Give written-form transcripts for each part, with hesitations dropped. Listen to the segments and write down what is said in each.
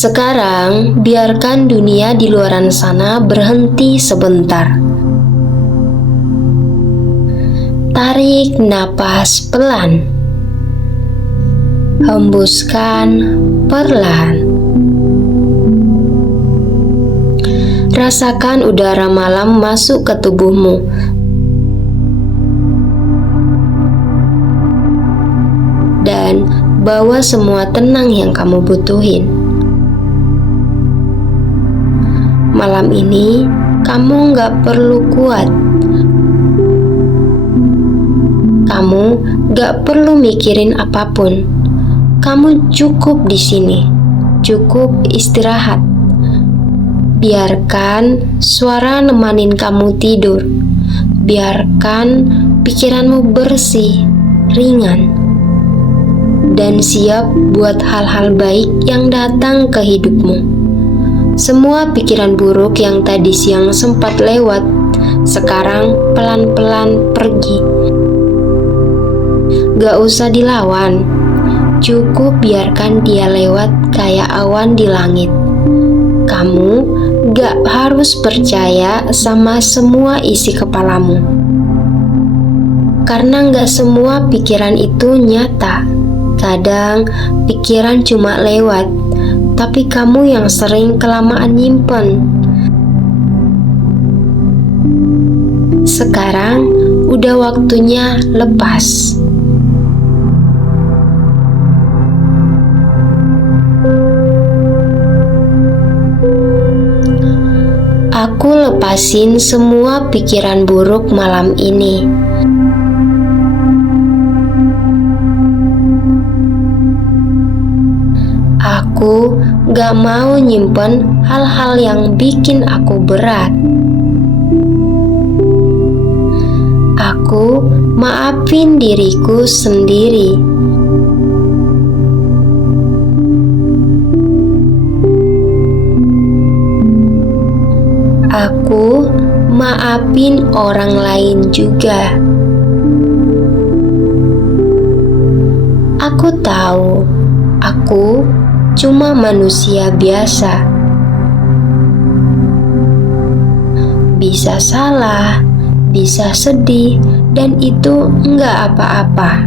Sekarang, biarkan dunia di luaran sana berhenti sebentar. Tarik napas pelan. Hembuskan perlahan. Rasakan udara malam masuk ke tubuhmu. Dan bawa semua tenang yang kamu butuhin. Malam ini, kamu gak perlu kuat. Kamu gak perlu mikirin apapun. Kamu cukup di sini, cukup istirahat. Biarkan suara nemanin kamu tidur. Biarkan pikiranmu bersih, ringan, dan siap buat hal-hal baik yang datang ke hidupmu. Semua pikiran buruk yang tadi siang sempat lewat, sekarang pelan-pelan pergi. Gak usah dilawan, cukup biarkan dia lewat kayak awan di langit. Kamu gak harus percaya sama semua isi kepalamu, karena gak semua pikiran itu nyata. Kadang pikiran cuma lewat, tapi kamu yang sering kelamaan nyimpen. Sekarang udah waktunya lepas. Aku lepasin semua pikiran buruk malam ini. Aku gak mau nyimpen hal-hal yang bikin aku berat. Aku maafin diriku sendiri. Aku maafin orang lain juga. Aku tahu aku cuma manusia biasa. Bisa salah, bisa sedih, dan itu enggak apa-apa.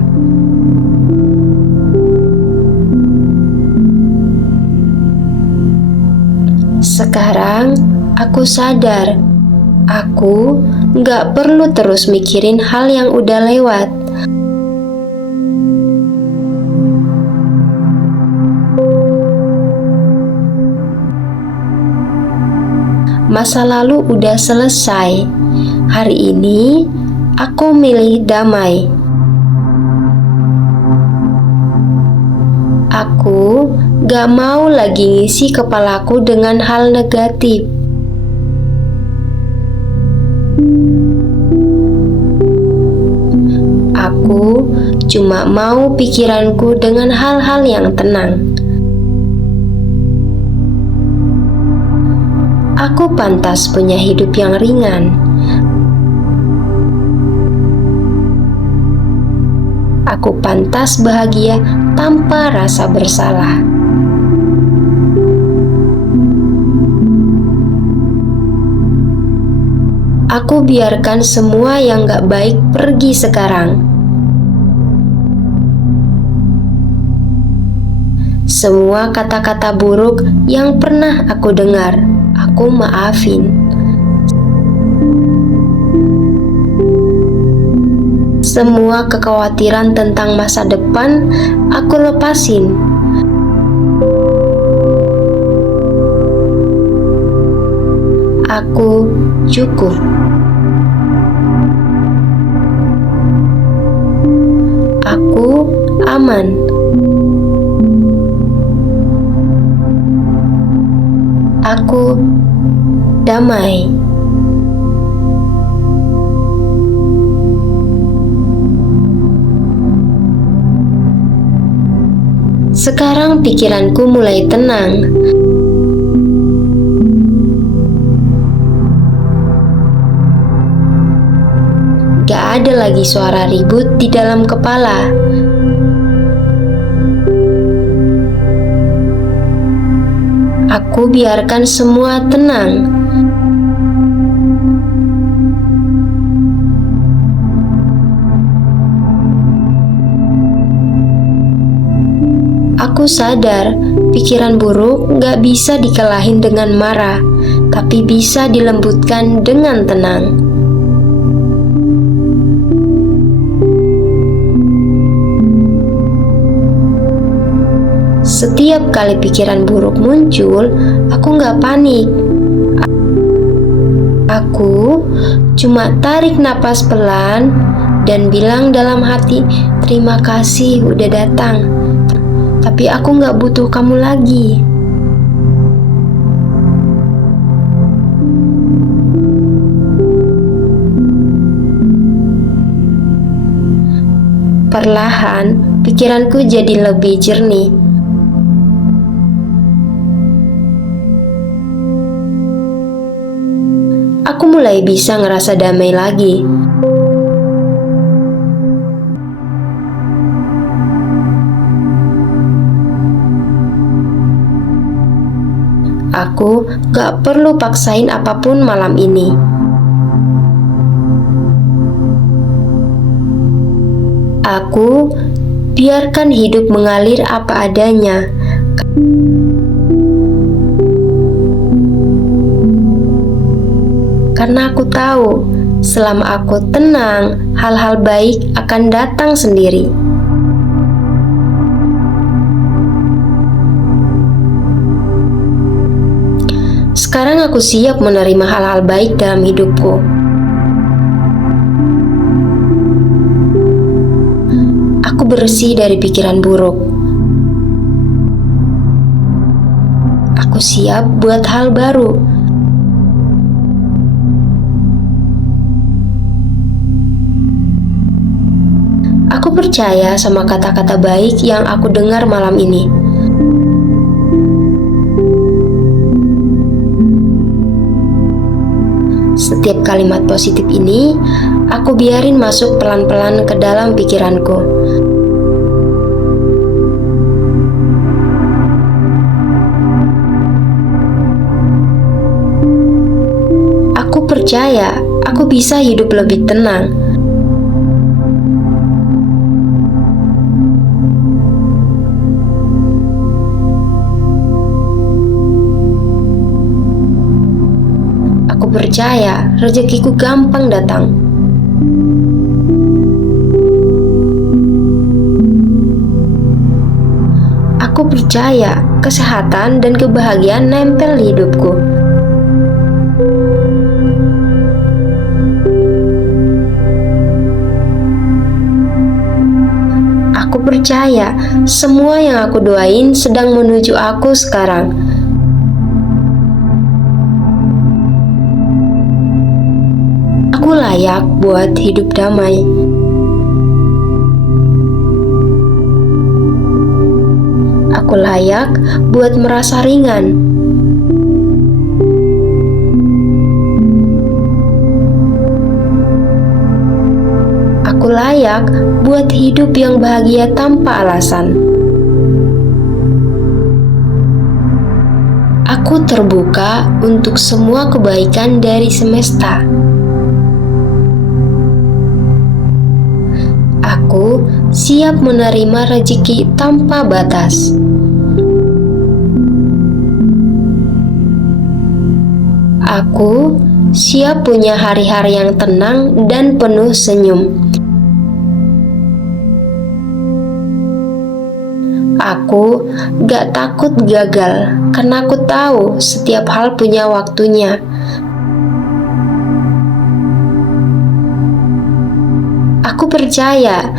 Sekarang aku sadar, aku enggak perlu terus mikirin hal yang udah lewat. Masa lalu udah selesai. Hari ini aku milih damai. Aku gak mau lagi ngisi kepalaku dengan hal negatif. Aku cuma mau pikiranku dengan hal-hal yang tenang. Aku pantas punya hidup yang ringan. Aku pantas bahagia tanpa rasa bersalah. Aku biarkan semua yang gak baik pergi sekarang. Semua kata-kata buruk yang pernah aku dengar, aku maafin. Semua kekhawatiran tentang masa depan, aku lepasin. Aku cukup. Aku aman. Aku damai. Sekarang pikiranku mulai tenang. Gak ada lagi suara ribut di dalam kepala. Aku biarkan semua tenang. Aku sadar pikiran buruk gak bisa dikalahin dengan marah, tapi bisa dilembutkan dengan tenang. Setiap kali pikiran buruk muncul, aku gak panik. Aku cuma tarik napas pelan dan bilang dalam hati, terima kasih udah datang. Tapi aku gak butuh kamu lagi. Perlahan, pikiranku jadi lebih jernih. Aku mulai bisa ngerasa damai lagi. Aku gak perlu paksain apapun malam ini. Aku biarkan hidup mengalir apa adanya. Karena aku tahu, selama aku tenang, hal-hal baik akan datang sendiri. Sekarang aku siap menerima hal-hal baik dalam hidupku. Aku bersih dari pikiran buruk. Aku siap buat hal baru. Aku percaya sama kata-kata baik yang aku dengar malam ini. Setiap kalimat positif ini, aku biarin masuk pelan-pelan ke dalam pikiranku. Aku percaya aku bisa hidup lebih tenang. Aku percaya rezekiku gampang datang. Aku percaya kesehatan dan kebahagiaan nempel di hidupku. Aku percaya semua yang aku doain sedang menuju aku sekarang. Aku layak buat hidup damai. Aku layak buat merasa ringan. Aku layak buat hidup yang bahagia tanpa alasan. Aku terbuka untuk semua kebaikan dari semesta. Aku siap menerima rezeki tanpa batas. Aku siap punya hari-hari yang tenang dan penuh senyum. Aku gak takut gagal karena aku tahu setiap hal punya waktunya. Aku percaya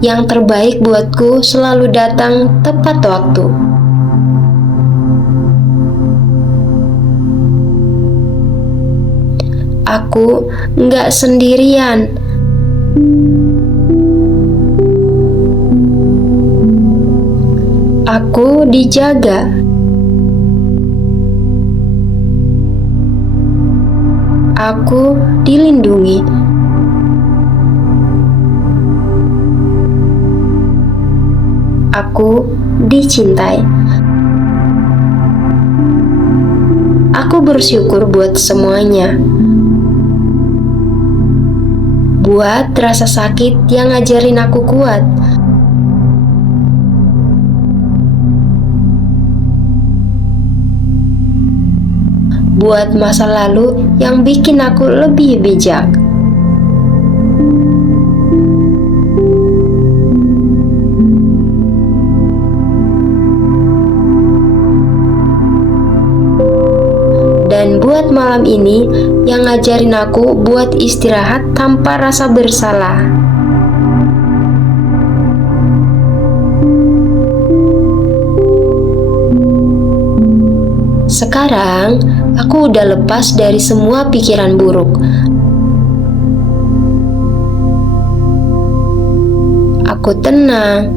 yang terbaik buatku selalu datang tepat waktu. Aku gak sendirian. Aku dijaga. Aku dilindungi. Aku dicintai. Aku bersyukur buat semuanya. Buat rasa sakit yang ngajarin aku kuat. Buat masa lalu yang bikin aku lebih bijak. Dan buat malam ini yang ngajarin aku buat istirahat tanpa rasa bersalah. Sekarang, aku udah lepas dari semua pikiran buruk. Aku tenang.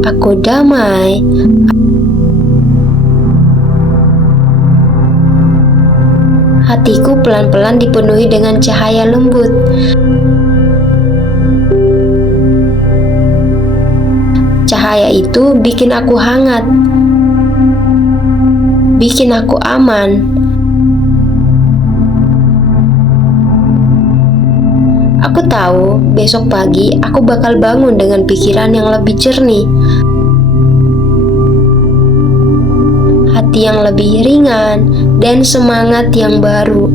Aku damai. Hatiku pelan-pelan dipenuhi dengan cahaya lembut. Cahaya itu bikin aku hangat, bikin aku aman. Aku tahu besok pagi aku bakal bangun dengan pikiran yang lebih jernih, hati yang lebih ringan, dan semangat yang baru.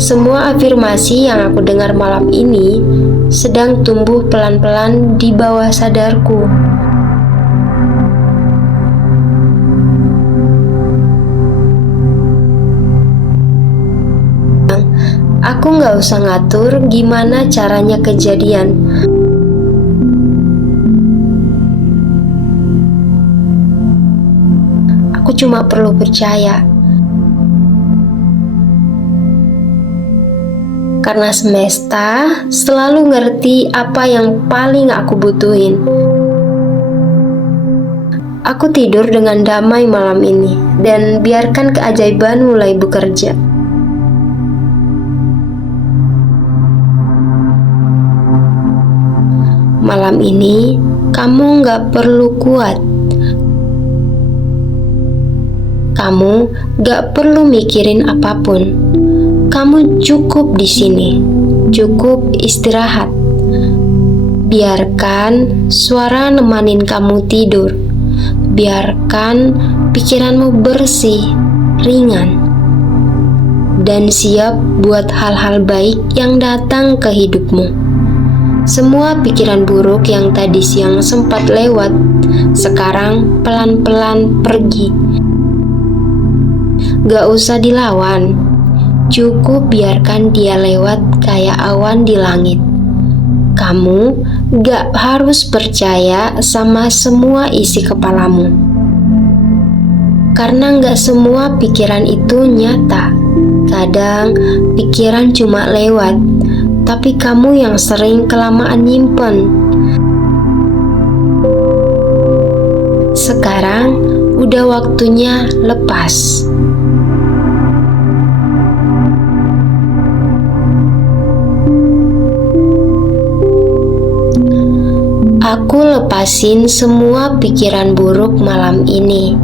Semua afirmasi yang aku dengar malam ini sedang tumbuh pelan-pelan di bawah sadarku. Aku nggak usah ngatur gimana caranya kejadian. Aku cuma perlu percaya. Karena semesta selalu ngerti apa yang paling aku butuhin. Aku tidur dengan damai malam ini dan biarkan keajaiban mulai bekerja. Malam ini, kamu gak perlu kuat. Kamu gak perlu mikirin apapun. Kamu cukup di sini, cukup istirahat. Biarkan suara nemanin kamu tidur. Biarkan pikiranmu bersih, ringan, dan siap buat hal-hal baik yang datang ke hidupmu. Semua pikiran buruk yang tadi siang sempat lewat, sekarang pelan-pelan pergi. Gak usah dilawan, cukup biarkan dia lewat kayak awan di langit. Kamu gak harus percaya sama semua isi kepalamu. Karena gak semua pikiran itu nyata. Kadang pikiran cuma lewat, tapi kamu yang sering kelamaan nyimpen. Sekarang udah waktunya lepas. Aku lepasin semua pikiran buruk malam ini.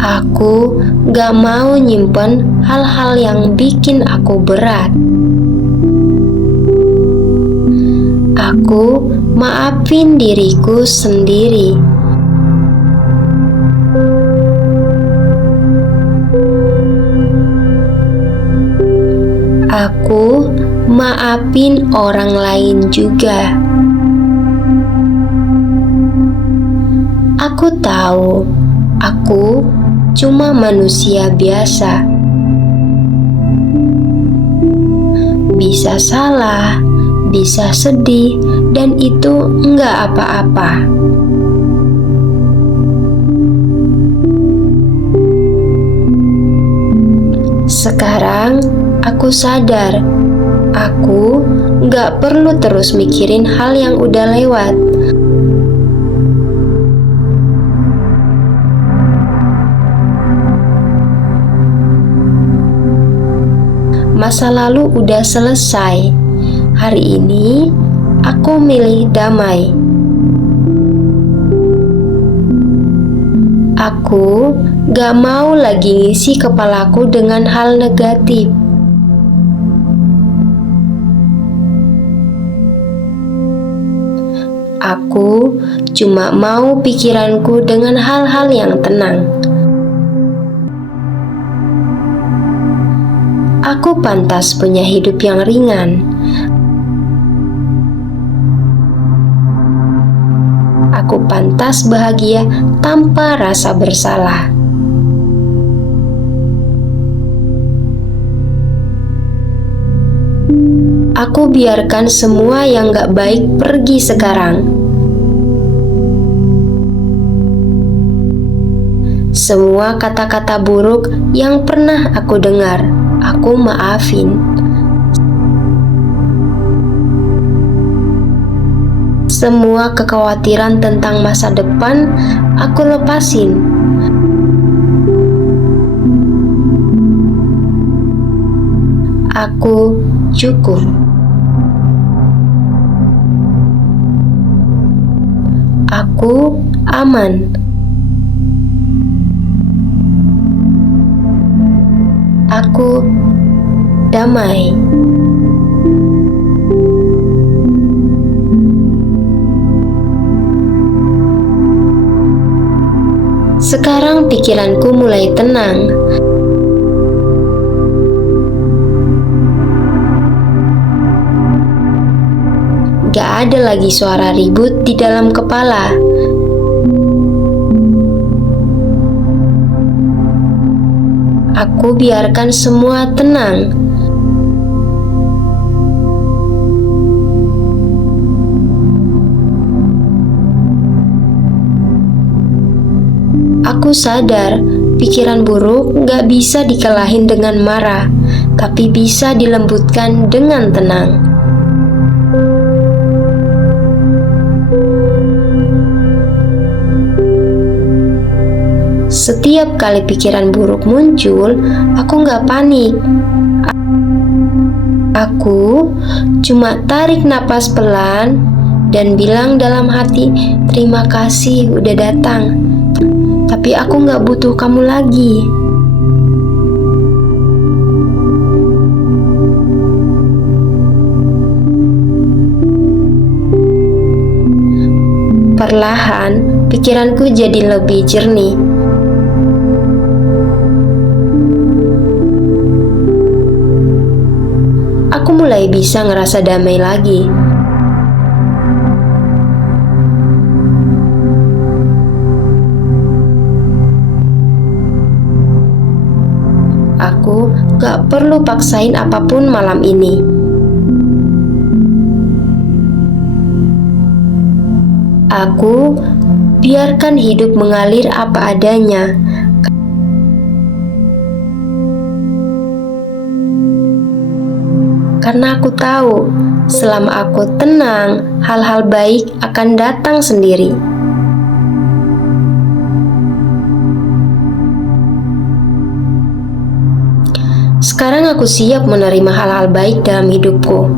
Aku gak mau nyimpen hal-hal yang bikin aku berat. Aku maafin diriku sendiri. Aku maafin orang lain juga. Aku tahu aku cuma manusia biasa. Bisa salah, bisa sedih, dan itu enggak apa-apa. Sekarang aku sadar, aku enggak perlu terus mikirin hal yang udah lewat. masa lalu udah selesai. Hari ini aku milih damai. Aku gak mau lagi ngisi kepalaku dengan hal negatif. Aku cuma mau pikiranku dengan hal-hal yang tenang. Aku pantas punya hidup yang ringan. Aku pantas bahagia tanpa rasa bersalah. Aku biarkan semua yang gak baik pergi sekarang. Semua kata-kata buruk yang pernah aku dengar, aku maafin. Semua kekhawatiran tentang masa depan aku lepasin. Aku cukup. Aku aman. Aku damai. Sekarang pikiranku mulai tenang. Gak ada lagi suara ribut di dalam kepala. Aku biarkan semua tenang. Aku sadar pikiran buruk gak bisa dikalahin dengan marah, tapi bisa dilembutkan dengan tenang. Setiap kali pikiran buruk muncul, aku gak panik. Aku cuma tarik napas pelan dan bilang dalam hati, terima kasih udah datang. Tapi aku gak butuh kamu lagi. Perlahan, pikiranku jadi lebih jernih. Aku mulai bisa ngerasa damai lagi. Aku gak perlu paksain apapun malam ini. Aku biarkan hidup mengalir apa adanya. Karena aku tahu, selama aku tenang, hal-hal baik akan datang sendiri. Sekarang aku siap menerima hal-hal baik dalam hidupku.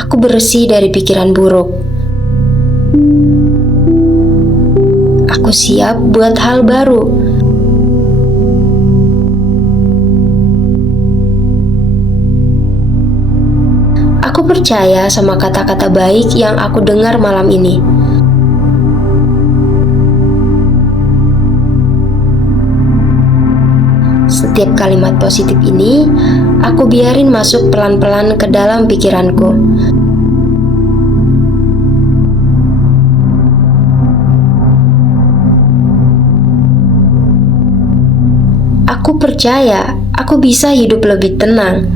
Aku bersih dari pikiran buruk. Aku siap buat hal baru. Aku percaya sama kata-kata baik yang aku dengar malam ini. Setiap kalimat positif ini, aku biarin masuk pelan-pelan ke dalam pikiranku. Aku percaya aku bisa hidup lebih tenang.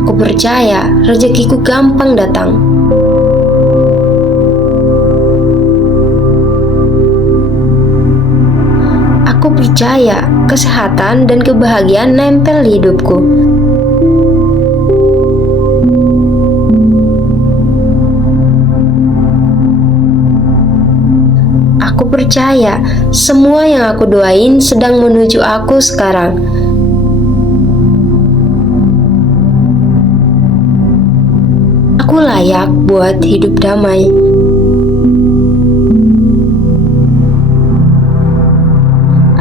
Aku percaya rezekiku gampang datang. Aku percaya kesehatan dan kebahagiaan nempel di hidupku. percaya semua yang aku doain sedang menuju aku sekarang. Aku layak buat hidup damai.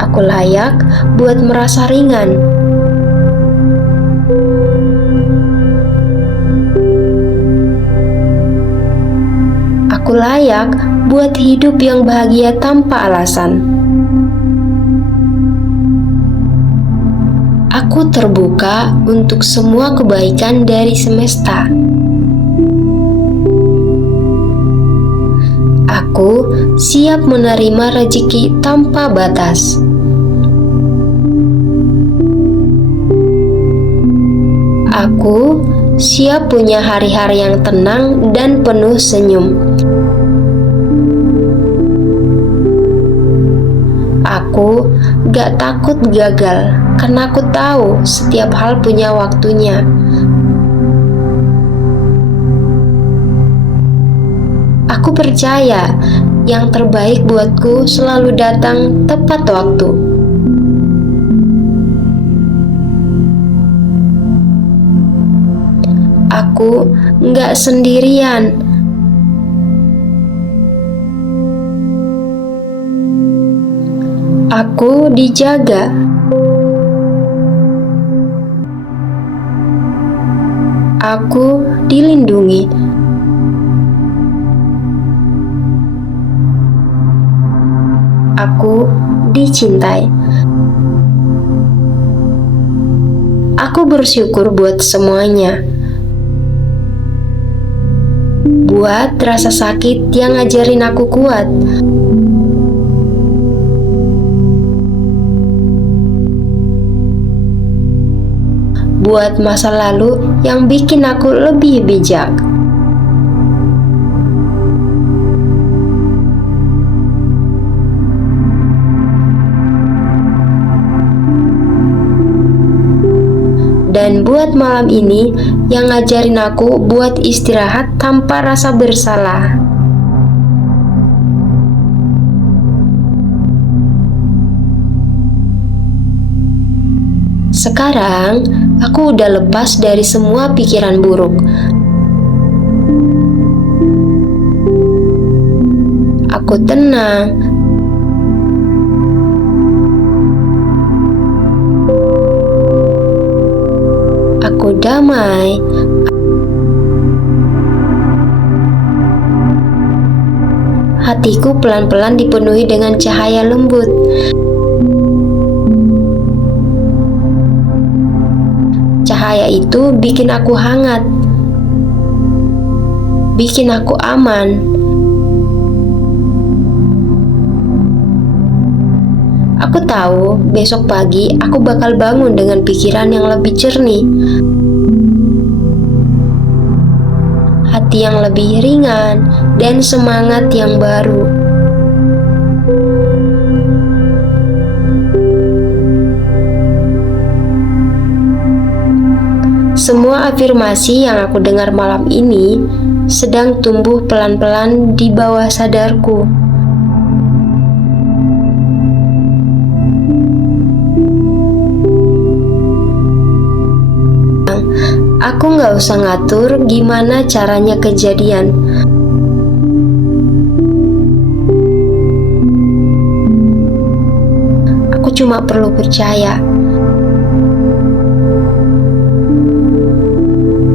Aku layak buat merasa ringan. Aku layak buat hidup yang bahagia tanpa alasan. Aku terbuka untuk semua kebaikan dari semesta. Aku siap menerima rezeki tanpa batas. Aku siap punya hari-hari yang tenang dan penuh senyum. Aku gak takut gagal, karena aku tahu setiap hal punya waktunya. Aku percaya yang terbaik buatku selalu datang tepat waktu. Aku gak sendirian. Aku dijaga. Aku dilindungi. Aku dicintai. Aku bersyukur buat semuanya. Buat rasa sakit yang ngajarin aku kuat. Buat masa lalu yang bikin aku lebih bijak. Dan buat malam ini yang ngajarin aku buat istirahat tanpa rasa bersalah. Sekarang, aku udah lepas dari semua pikiran buruk. Aku tenang. Aku damai. Hatiku pelan-pelan dipenuhi dengan cahaya lembut. Cahaya itu bikin aku hangat, bikin aku aman. Aku tahu besok pagi aku bakal bangun dengan pikiran yang lebih jernih, hati yang lebih ringan, dan semangat yang baru. Semua afirmasi yang aku dengar malam ini sedang tumbuh pelan-pelan di bawah sadarku. Aku gak usah ngatur gimana caranya kejadian. Aku cuma perlu percaya.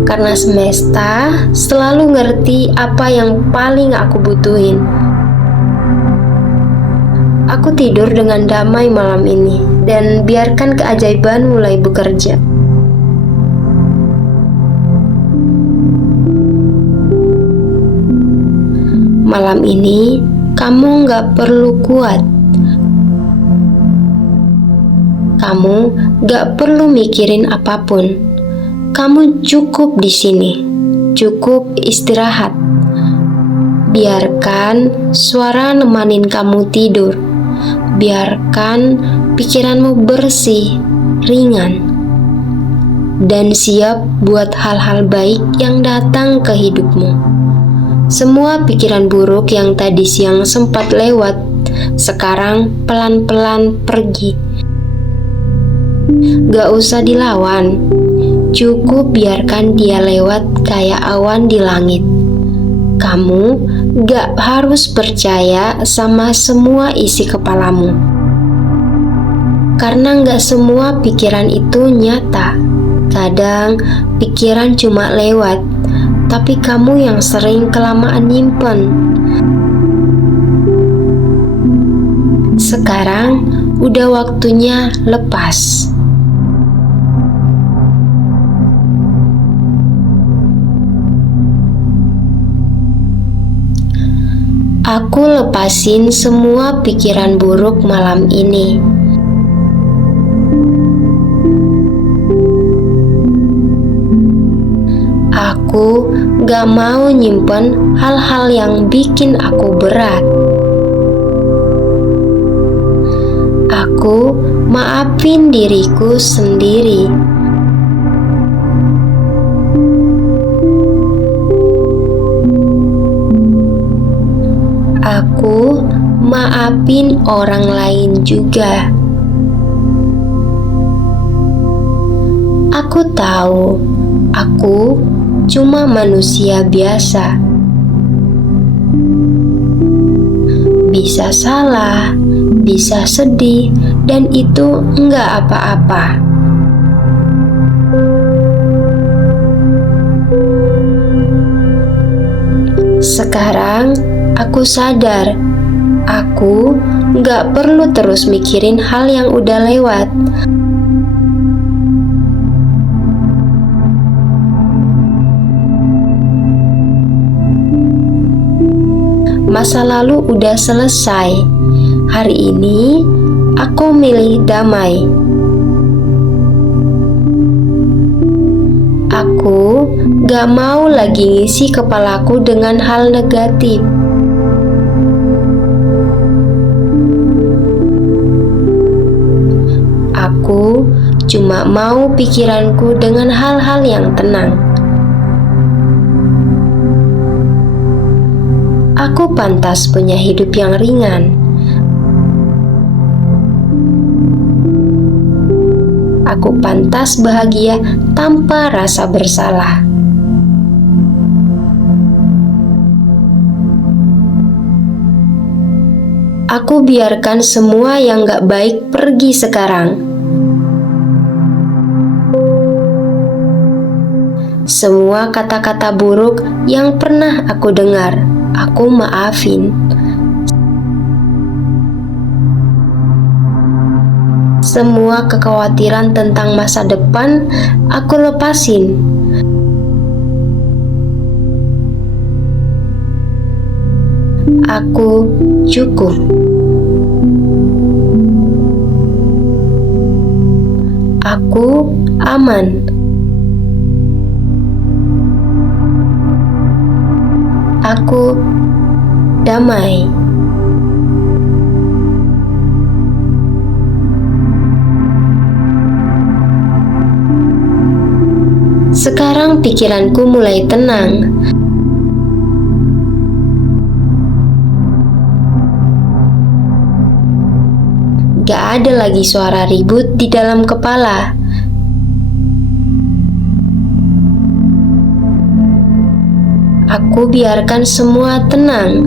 Karena semesta selalu ngerti apa yang paling aku butuhin. Aku tidur dengan damai malam ini dan biarkan keajaiban mulai bekerja. Malam ini kamu gak perlu kuat. Kamu gak perlu mikirin apapun. Kamu cukup di sini, cukup istirahat. Biarkan suara nemanin kamu tidur. Biarkan pikiranmu bersih, ringan, dan siap buat hal-hal baik yang datang ke hidupmu. Semua pikiran buruk yang tadi siang sempat lewat sekarang pelan-pelan pergi. Gak usah dilawan, cukup biarkan dia lewat kayak awan di langit. Kamu gak harus percaya sama semua isi kepalamu, karena gak semua pikiran itu nyata. Kadang pikiran cuma lewat, tapi kamu yang sering kelamaan nyimpen. Sekarang udah waktunya lepas. Aku lepasin semua pikiran buruk malam ini. Aku gak mau nyimpen hal-hal yang bikin aku berat. Aku maafin diriku sendiri. Aku maafin orang lain juga. Aku tahu, aku cuma manusia biasa. Bisa salah, bisa sedih, dan itu enggak apa-apa. Sekarang aku sadar, aku gak perlu terus mikirin hal yang udah lewat. Masa lalu udah selesai. Hari ini aku milih damai. Aku gak mau lagi ngisi kepalaku dengan hal negatif. Aku cuma mau pikiranku dengan hal-hal yang tenang. Aku pantas punya hidup yang ringan. Aku pantas bahagia tanpa rasa bersalah. Aku biarkan semua yang gak baik pergi sekarang. Semua kata-kata buruk yang pernah aku dengar, aku maafin. Semua kekhawatiran tentang masa depan, aku lepasin. Aku cukup. Aku aman. Aku damai. Sekarang pikiranku mulai tenang. Gak ada lagi suara ribut di dalam kepala. Aku biarkan semua tenang.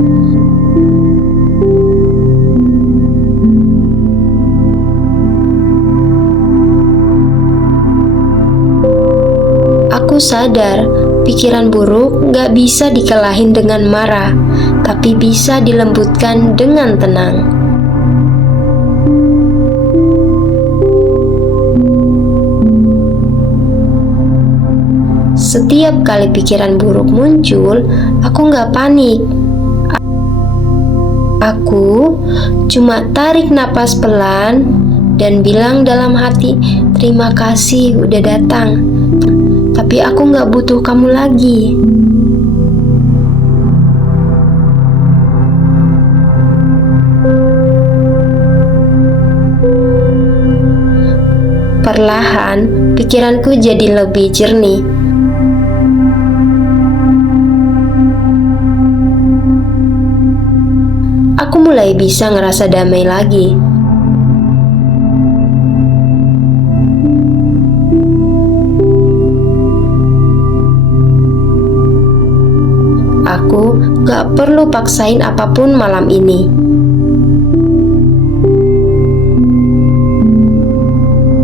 Aku sadar, pikiran buruk gak bisa dikalahin dengan marah, tapi bisa dilembutkan dengan tenang. Setiap kali pikiran buruk muncul, aku gak panik. Aku cuma tarik napas pelan dan bilang dalam hati, terima kasih udah datang. Tapi aku gak butuh kamu lagi. Perlahan, pikiranku jadi lebih jernih. aku mulai bisa ngerasa damai lagi. Aku gak perlu paksain apapun malam ini.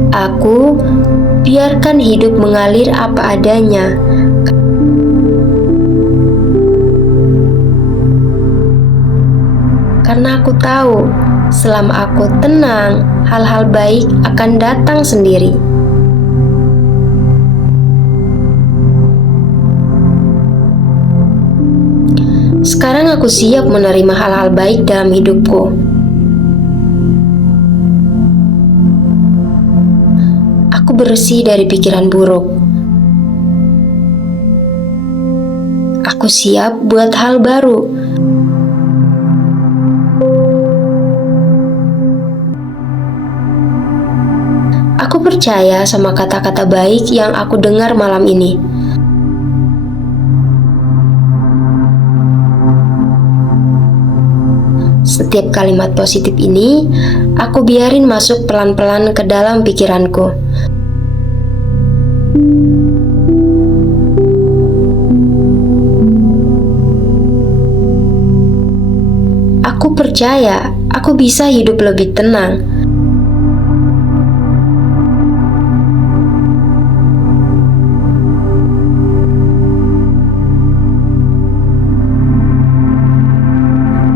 Aku biarkan hidup mengalir apa adanya. Karena aku tahu, selama aku tenang, hal-hal baik akan datang sendiri. Sekarang aku siap menerima hal-hal baik dalam hidupku. Aku bersih dari pikiran buruk. Aku siap buat hal baru. Aku percaya sama kata-kata baik yang aku dengar malam ini. Setiap kalimat positif ini, aku biarin masuk pelan-pelan ke dalam pikiranku. Aku percaya aku bisa hidup lebih tenang.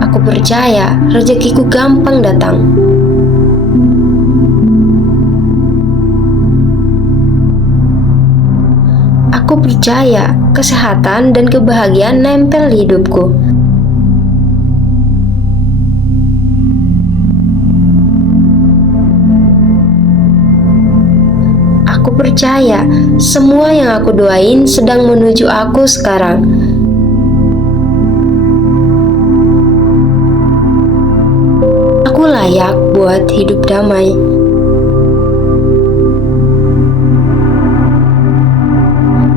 Aku percaya rezekiku gampang datang. Aku percaya kesehatan dan kebahagiaan nempel di hidupku. Aku percaya semua yang aku doain sedang menuju aku sekarang. Aku layak buat hidup damai.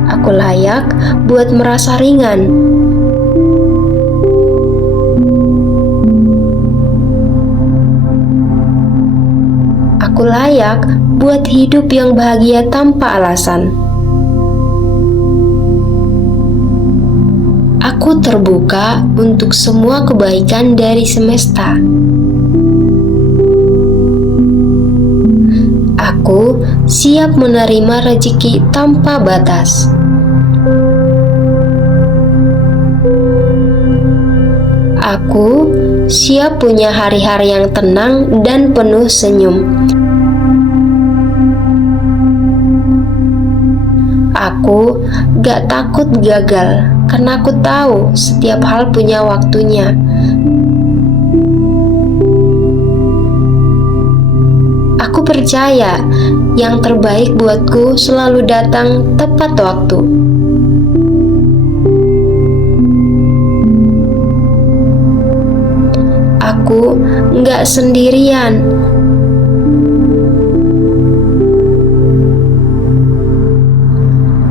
Aku layak buat merasa ringan. Aku layak buat hidup yang bahagia tanpa alasan. Aku terbuka untuk semua kebaikan dari semesta. Aku siap menerima rezeki tanpa batas. Aku siap punya hari-hari yang tenang dan penuh senyum. Aku gak takut gagal, karena aku tahu setiap hal punya waktunya. Aku percaya yang terbaik buatku selalu datang tepat waktu. Aku gak sendirian.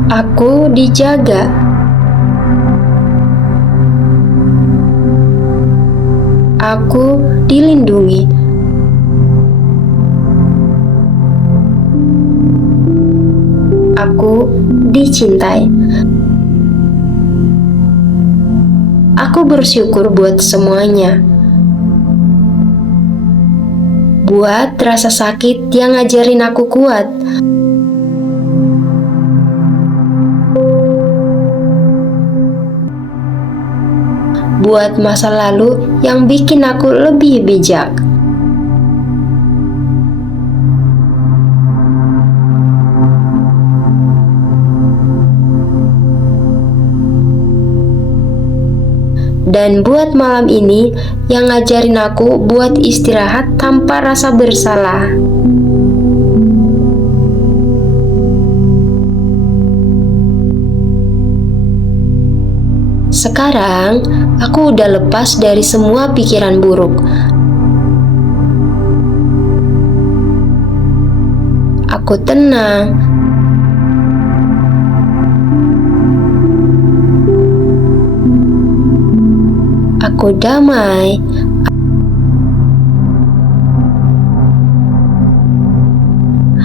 Aku dijaga. Aku dilindungi. Aku dicintai. Aku bersyukur buat semuanya. Buat rasa sakit yang ngajarin aku kuat. Buat masa lalu yang bikin aku lebih bijak. Dan buat malam ini yang ngajarin aku buat istirahat tanpa rasa bersalah. Sekarang, aku udah lepas dari semua pikiran buruk. Aku tenang. Aku damai.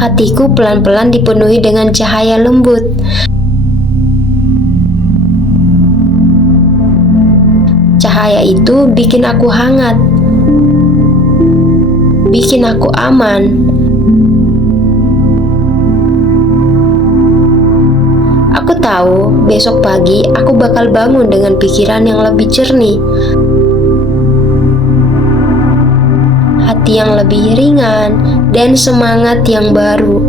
hatiku pelan-pelan dipenuhi dengan cahaya lembut. Cahaya itu bikin aku hangat, bikin aku aman. Aku tahu besok pagi aku bakal bangun dengan pikiran yang lebih jernih, hati yang lebih ringan, dan semangat yang baru.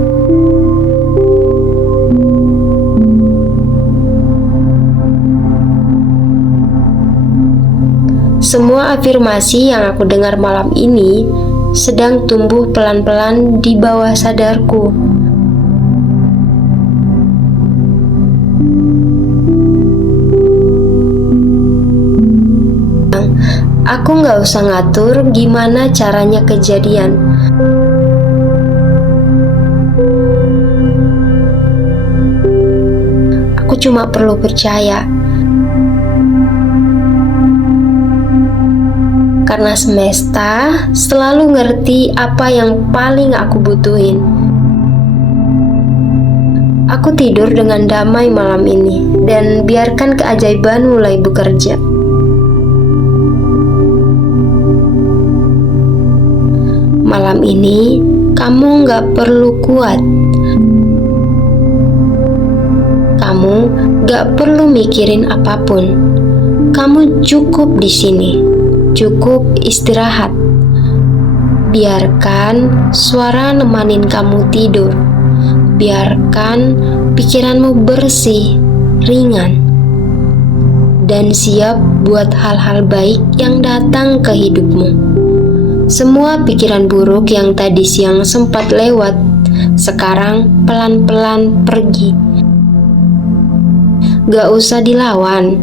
Semua afirmasi yang aku dengar malam ini sedang tumbuh pelan-pelan di bawah sadarku. Aku nggak usah ngatur gimana caranya kejadian. Aku cuma perlu percaya. Karena semesta selalu ngerti apa yang paling aku butuhin. Aku tidur dengan damai malam ini dan biarkan keajaiban mulai bekerja. Malam ini, kamu gak perlu kuat. Kamu gak perlu mikirin apapun. Kamu cukup di sini, cukup istirahat. Biarkan suara nemanin kamu tidur. Biarkan pikiranmu bersih, ringan, dan siap buat hal-hal baik yang datang ke hidupmu. Semua pikiran buruk yang tadi siang sempat lewat, sekarang pelan-pelan pergi. Gak usah dilawan,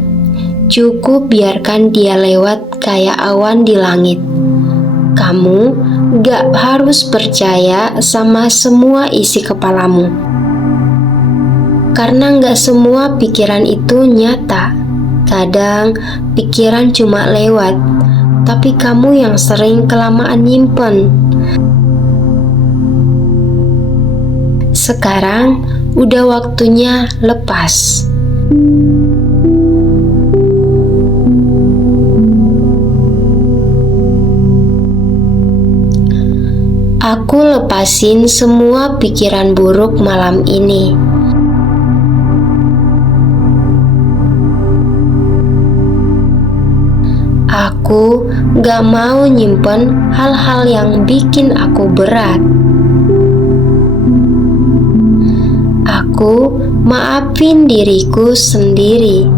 cukup biarkan dia lewat kayak awan di langit. Kamu gak harus percaya sama semua isi kepalamu, karena gak semua pikiran itu nyata. Kadang pikiran cuma lewat, tapi kamu yang sering kelamaan nyimpen. Sekarang udah waktunya lepas. Aku lepasin semua pikiran buruk malam ini. Aku gak mau nyimpen hal-hal yang bikin aku berat. Aku maafin diriku sendiri.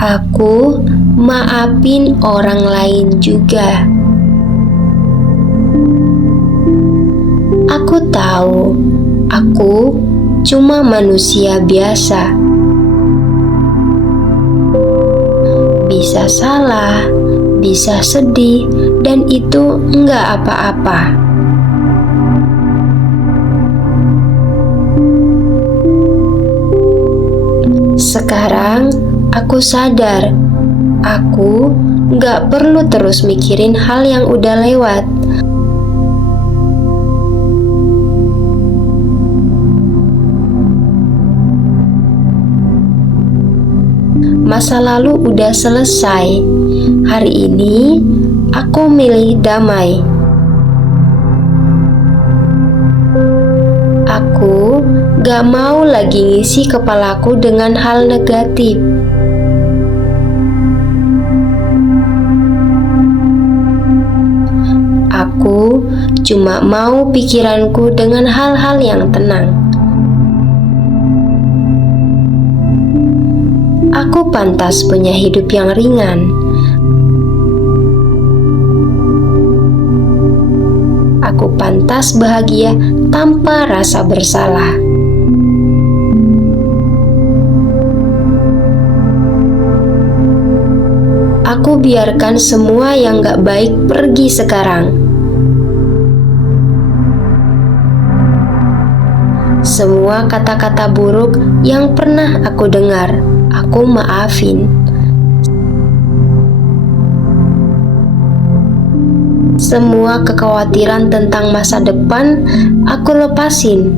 Aku maafin orang lain juga. Aku tahu aku cuma manusia biasa. Bisa salah, bisa sedih, dan itu enggak apa-apa. Sekarang aku sadar, aku enggak perlu terus mikirin hal yang udah lewat. Masa lalu udah selesai. Hari ini aku milih damai. Aku gak mau lagi ngisi kepalaku dengan hal negatif. Aku cuma mau pikiranku dengan hal-hal yang tenang. Aku pantas punya hidup yang ringan. Aku pantas bahagia tanpa rasa bersalah. Aku biarkan semua yang gak baik pergi sekarang. Semua kata-kata buruk yang pernah aku dengar, aku maafin. Semua kekhawatiran tentang masa depan aku lepasin.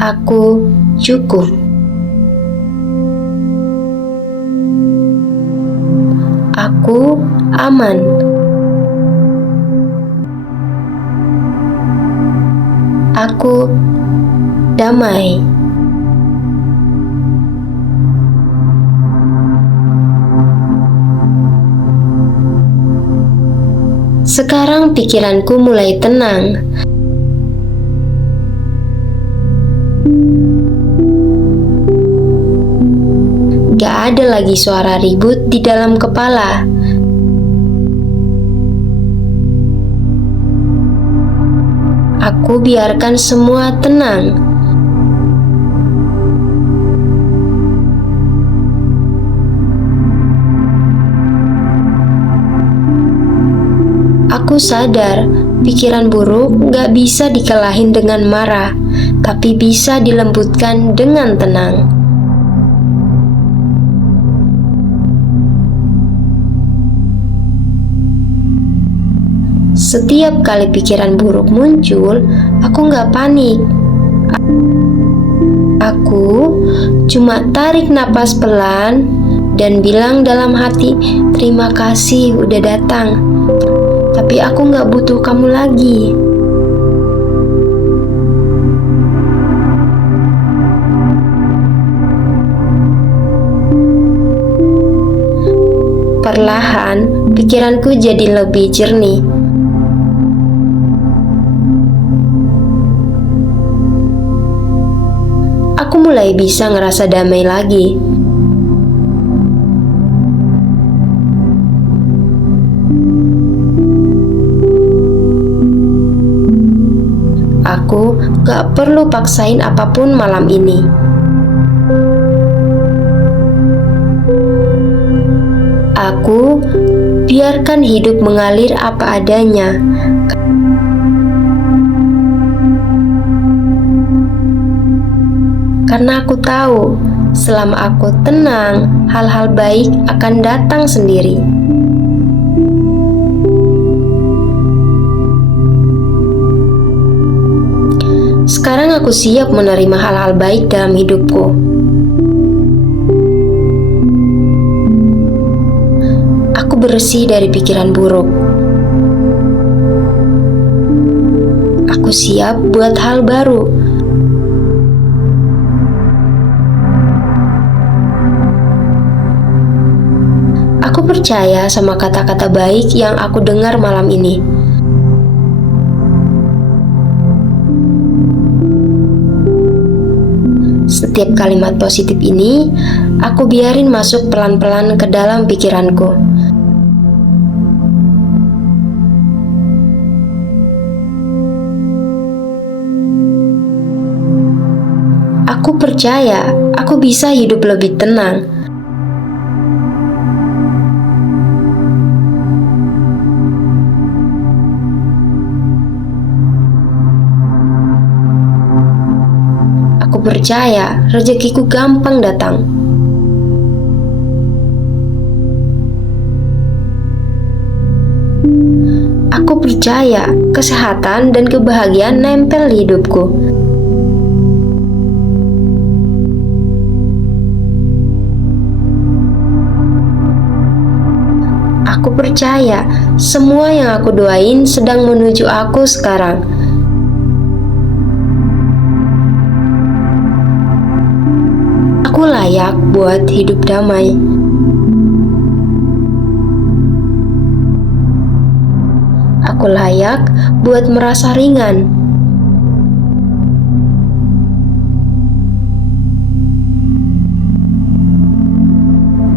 Aku cukup. Aku aman. Aku damai. Sekarang pikiranku mulai tenang. Gak ada lagi suara ribut di dalam kepala. Aku biarkan semua tenang. Aku sadar, pikiran buruk gak bisa dikalahin dengan marah, tapi bisa dilembutkan dengan tenang. Setiap kali pikiran buruk muncul, aku gak panik. Aku cuma tarik napas pelan dan bilang dalam hati, terima kasih udah datang. Tapi aku gak butuh kamu lagi. Perlahan, pikiranku jadi lebih jernih. Aku mulai bisa ngerasa damai lagi. Aku gak perlu paksain apapun malam ini. Aku biarkan hidup mengalir apa adanya. Karena aku tahu, selama aku tenang, hal-hal baik akan datang sendiri. Sekarang aku siap menerima hal-hal baik dalam hidupku. Aku bersih dari pikiran buruk. Aku siap buat hal baru. Aku percaya sama kata-kata baik yang aku dengar malam ini. Setiap kalimat positif ini, aku biarin masuk pelan-pelan ke dalam pikiranku. Aku percaya aku bisa hidup lebih tenang. Aku percaya rezekiku gampang datang. Aku percaya kesehatan dan kebahagiaan nempel di hidupku. Aku percaya semua yang aku doain sedang menuju aku sekarang. Aku layak buat hidup damai. Aku layak buat merasa ringan.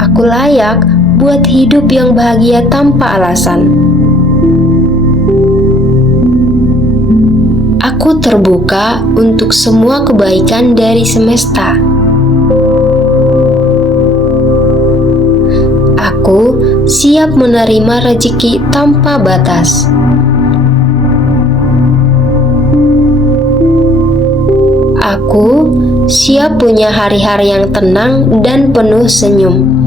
Aku layak buat hidup yang bahagia tanpa alasan. Aku terbuka untuk semua kebaikan dari semesta. Aku siap menerima rezeki tanpa batas. Aku siap punya hari-hari yang tenang dan penuh senyum.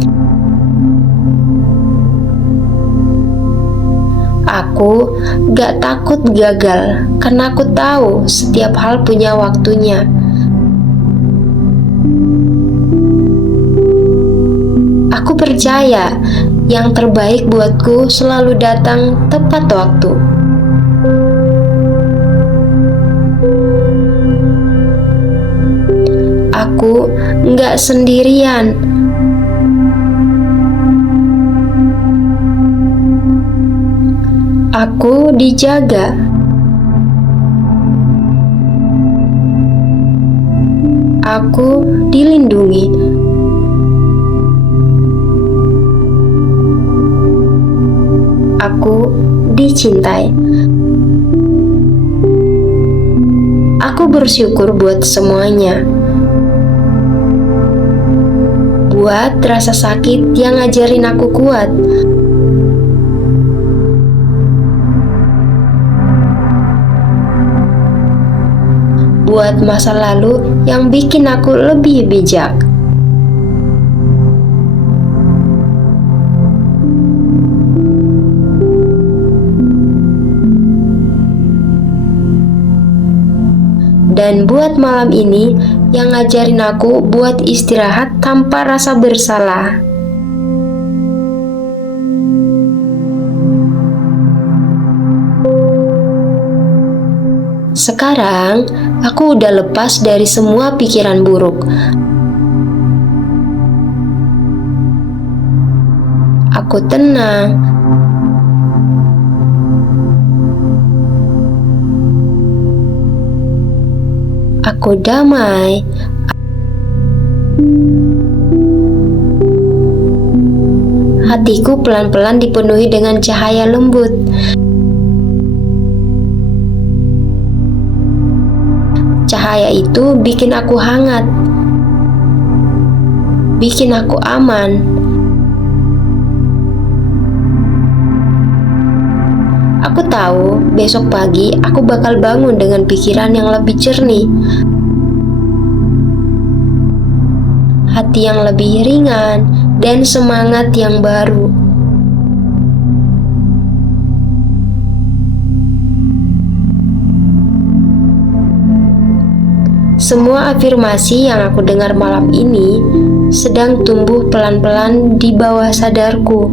Aku gak takut gagal karena aku tahu setiap hal punya waktunya. Aku percaya yang terbaik buatku selalu datang tepat waktu. Aku gak sendirian. Aku dijaga. Aku dilindungi. Aku dicintai. Aku bersyukur buat semuanya. Buat rasa sakit yang ngajarin aku kuat. Buat masa lalu yang bikin aku lebih bijak. Dan buat malam ini yang ngajarin aku buat istirahat tanpa rasa bersalah. Sekarang, aku udah lepas dari semua pikiran buruk. Aku tenang. Aku damai. Hatiku pelan-pelan dipenuhi dengan cahaya lembut. Cahaya itu bikin aku hangat, bikin aku aman. Aku tahu besok pagi aku bakal bangun dengan pikiran yang lebih jernih, hati yang lebih ringan, dan semangat yang baru. Semua afirmasi yang aku dengar malam ini sedang tumbuh pelan-pelan di bawah sadarku.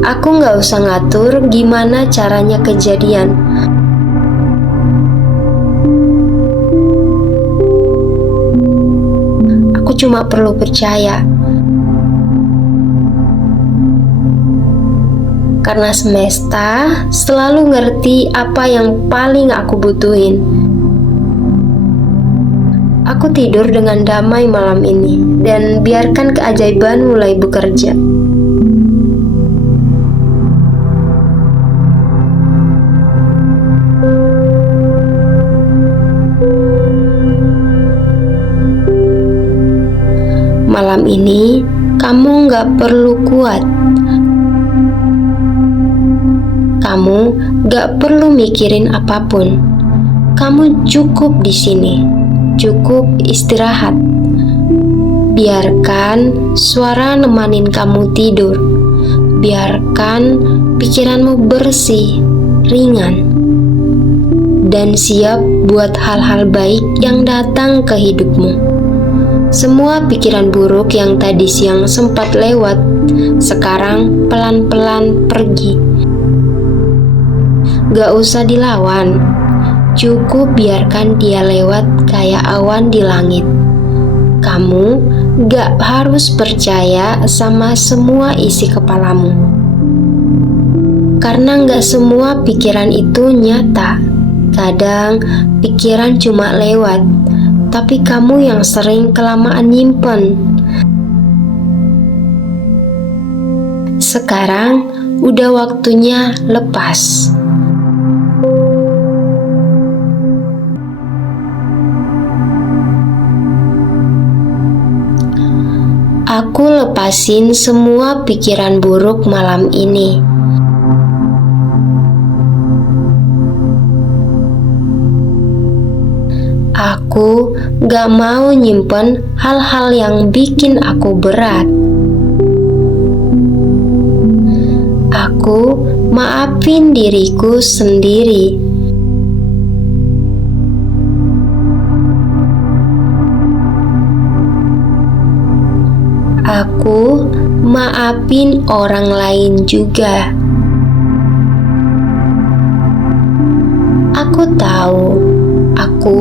Aku gak usah ngatur gimana caranya kejadian. Aku cuma perlu percaya. Karena semesta selalu ngerti apa yang paling aku butuhin. Aku tidur dengan damai malam ini dan biarkan keajaiban mulai bekerja. Malam ini kamu gak perlu kuat. Kamu gak perlu mikirin apapun. Kamu cukup di sini, cukup istirahat. Biarkan suara nemanin kamu tidur. Biarkan pikiranmu bersih, ringan, dan siap buat hal-hal baik yang datang ke hidupmu. Semua pikiran buruk yang tadi siang sempat lewat, sekarang pelan-pelan pergi. Gak usah dilawan, cukup biarkan dia lewat kayak awan di langit. Kamu gak harus percaya sama semua isi kepalamu. Karena gak semua pikiran itu nyata. Kadang pikiran cuma lewat, tapi kamu yang sering kelamaan nyimpen. Sekarang udah waktunya lepas. Aku lepasin semua pikiran buruk malam ini. Aku gak mau nyimpen hal-hal yang bikin aku berat. Aku maafin diriku sendiri. Aku maafin orang lain juga. Aku tahu, aku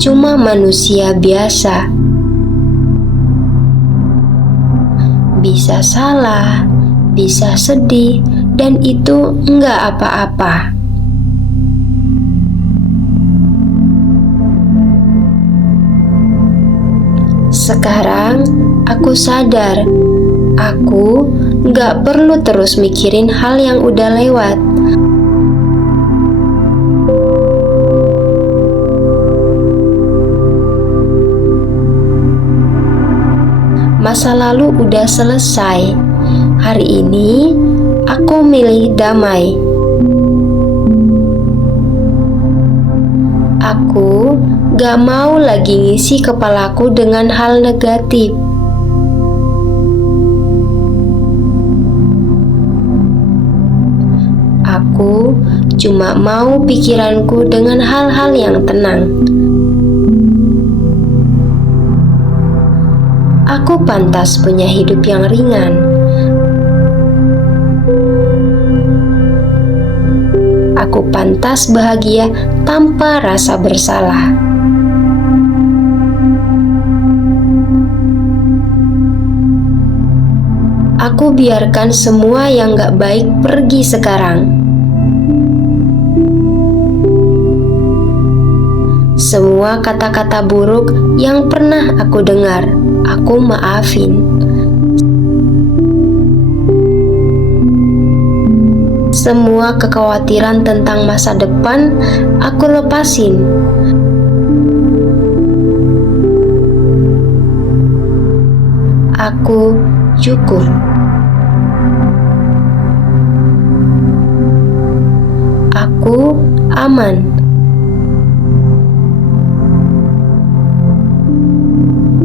cuma manusia biasa. Bisa salah, bisa sedih, dan itu enggak apa-apa. Sekarang aku sadar, aku gak perlu terus mikirin hal yang udah lewat. Masa lalu udah selesai. Hari ini aku milih damai. Aku gak mau lagi ngisi kepalaku dengan hal negatif. Aku cuma mau pikiranku dengan hal-hal yang tenang. Aku pantas punya hidup yang ringan. Aku pantas bahagia tanpa rasa bersalah. Aku biarkan semua yang gak baik pergi sekarang. Semua kata-kata buruk yang pernah aku dengar, aku maafin. Semua kekhawatiran tentang masa depan, aku lepasin. Aku cukup. Aku aman.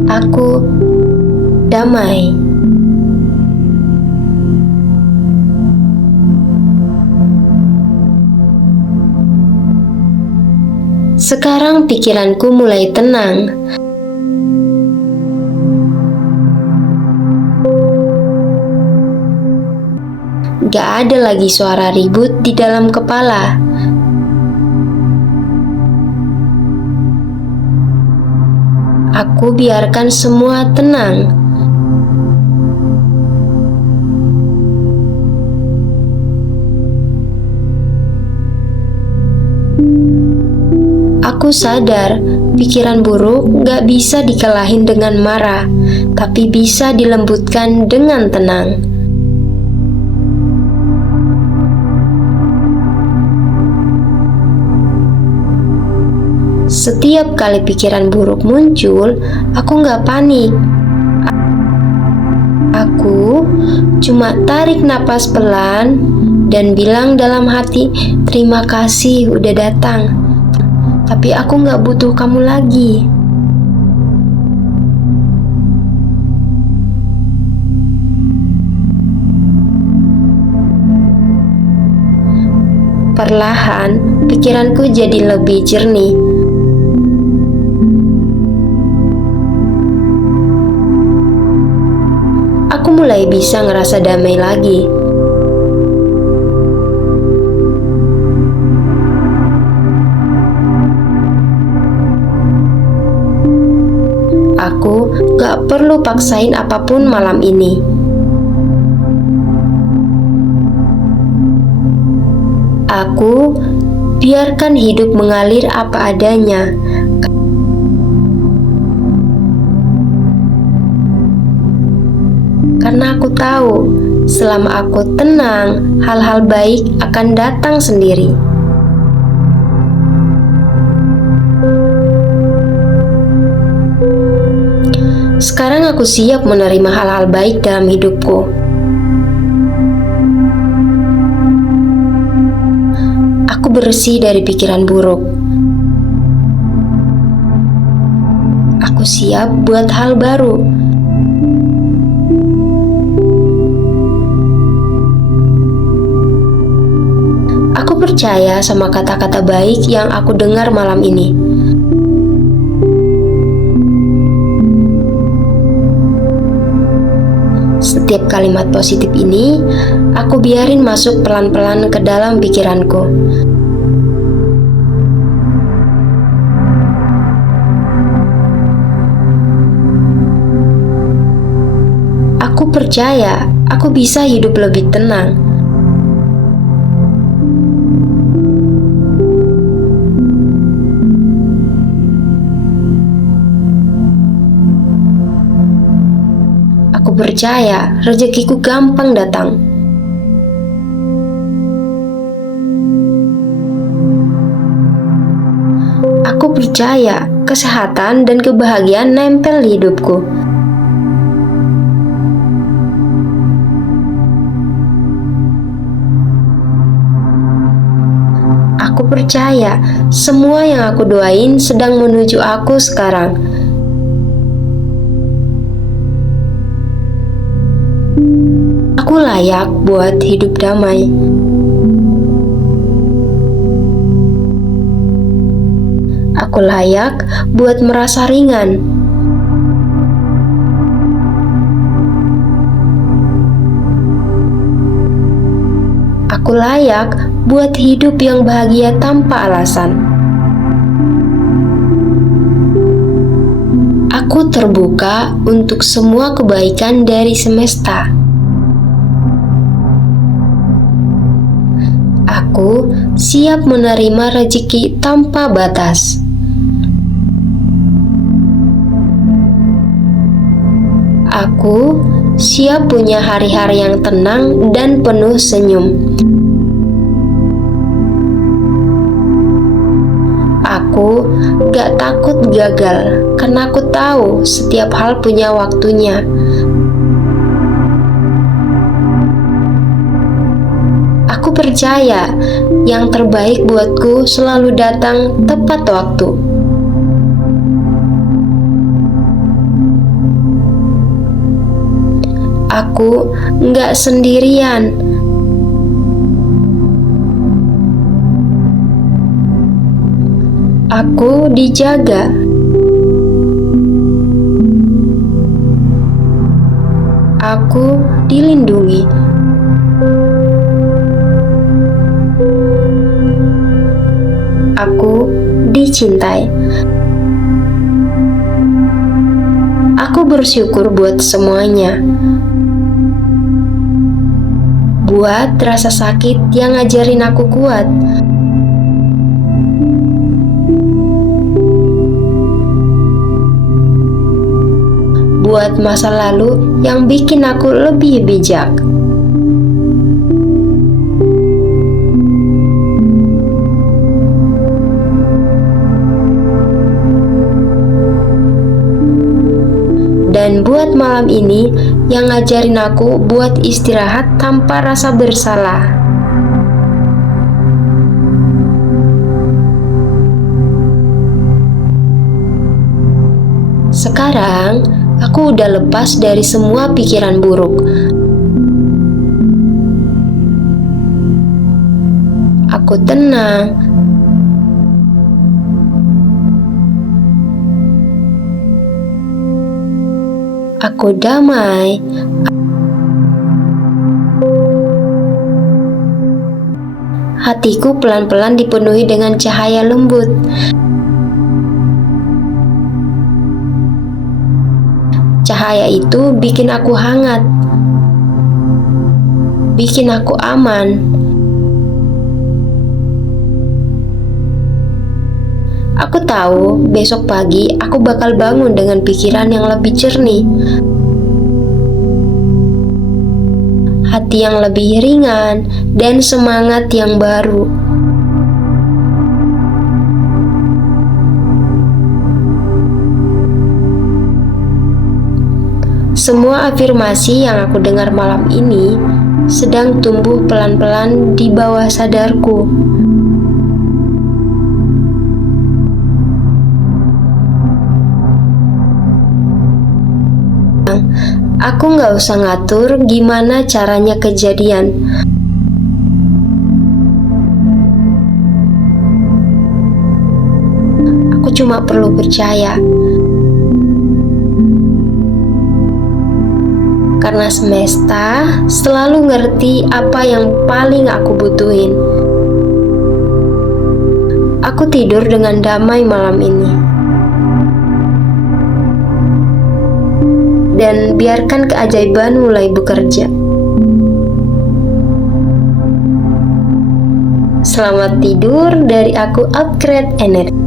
Aku damai. Sekarang pikiranku mulai tenang. Gak ada lagi suara ribut di dalam kepala. Aku biarkan semua tenang. Aku sadar, pikiran buruk gak bisa dikalahin dengan marah, tapi bisa dilembutkan dengan tenang. Setiap kali pikiran buruk muncul, aku gak panik. Aku cuma tarik napas pelan dan bilang dalam hati, terima kasih udah datang. Tapi aku gak butuh kamu lagi. Perlahan, pikiranku jadi lebih jernih. Aku mulai bisa ngerasa damai lagi. Aku gak perlu paksain apapun malam ini. Aku biarkan hidup mengalir apa adanya. Karena aku tahu, selama aku tenang, hal-hal baik akan datang sendiri. Sekarang aku siap menerima hal-hal baik dalam hidupku. Aku bersih dari pikiran buruk. siap buat hal baru. Aku percaya sama kata-kata baik yang aku dengar malam ini. Setiap kalimat positif ini, aku biarin masuk pelan-pelan ke dalam pikiranku. Aku percaya aku bisa hidup lebih tenang. Aku percaya rezekiku gampang datang. Aku percaya kesehatan dan kebahagiaan nempel di hidupku. Aku percaya semua yang aku doain sedang menuju aku sekarang. Aku layak buat hidup damai. Aku layak buat merasa ringan. Aku layak buat hidup yang bahagia tanpa alasan. Aku terbuka untuk semua kebaikan dari semesta. Aku siap menerima rezeki tanpa batas. Aku siap punya hari-hari yang tenang dan penuh senyum. Aku gak takut gagal, karena aku tahu setiap hal punya waktunya. Aku percaya yang terbaik buatku selalu datang tepat waktu. Aku gak sendirian. Aku dijaga. Aku dilindungi. Aku dicintai. Aku bersyukur buat semuanya. Buat rasa sakit yang ngajarin aku kuat. Buat masa lalu yang bikin aku lebih bijak. Dan buat malam ini yang ngajarin aku buat istirahat tanpa rasa bersalah. Sekarang, aku udah lepas dari semua pikiran buruk. Aku tenang. Aku damai. Hatiku pelan-pelan dipenuhi dengan cahaya lembut. Cahaya itu bikin aku hangat, bikin aku aman. Aku tahu besok pagi aku bakal bangun dengan pikiran yang lebih jernih, hati yang lebih ringan, dan semangat yang baru. Semua afirmasi yang aku dengar malam ini sedang tumbuh pelan-pelan di bawah sadarku. Aku nggak usah ngatur gimana caranya kejadian. Aku cuma perlu percaya. Karena semesta selalu ngerti apa yang paling aku butuhin. Aku tidur dengan damai malam ini. Dan biarkan keajaiban mulai bekerja. Selamat tidur dari aku, Upgrade Energy.